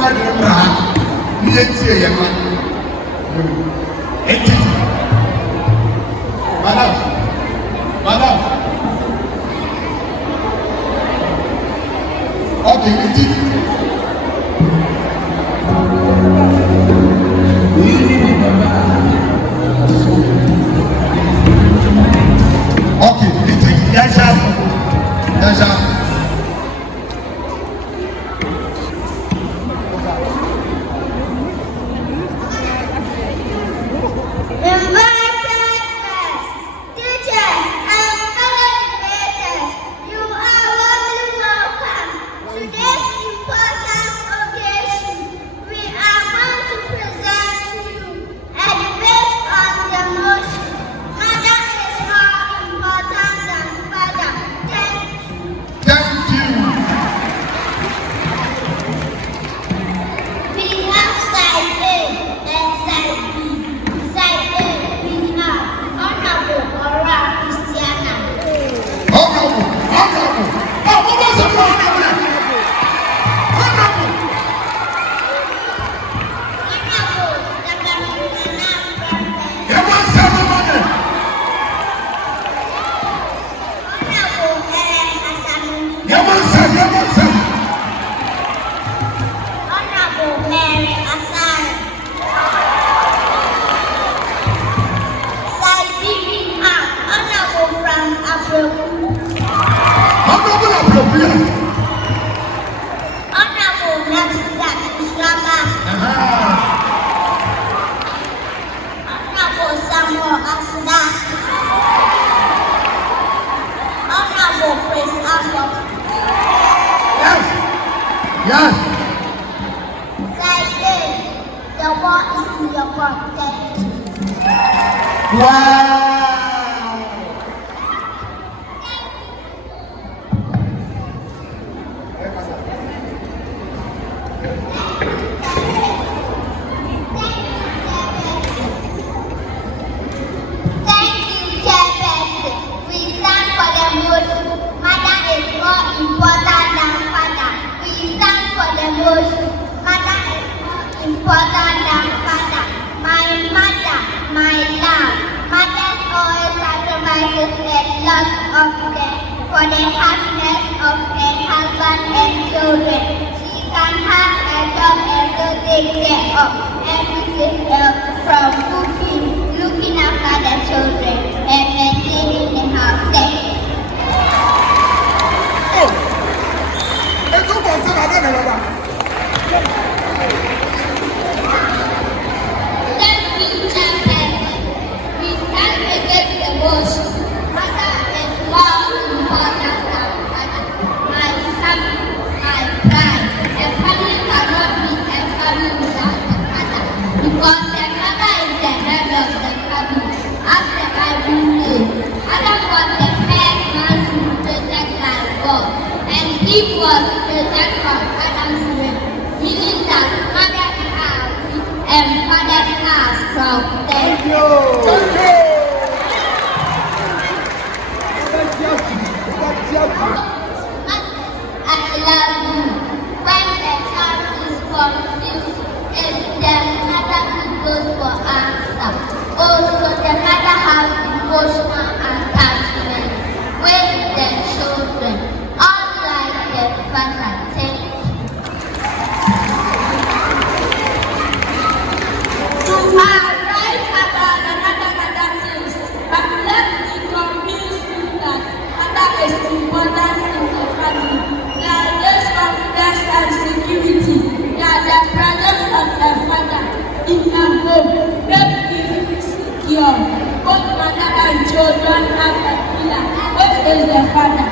my dear, me and say, Madam. Okay, it is. Okay, it is. Yes, sir. Yes. The ball is in your pocket. Wow. Important than father, my mother, my love. Mother always sacrifices a lot of them for the happiness of a husband and children. She can have a job and to take care of everything else from cooking, looking after the children, and maintaining the house. Because their mother is the head of the family. As the Bible says, Adam was the first man to protect by God, and Eve was protected from Adam's rape, meaning that mothers are weak and fathers are strong. Thank you. I love you. When a child is confused, it's the mother who goes for answer. Also, the mother has emotional attachment with the children, unlike the father. You are right about another other things, but let me convince you that mother is important in the family. They are this confidence and security. They are the presence of a father in a home. Make me feel secure. Both mother and children have a pillar, which is the father.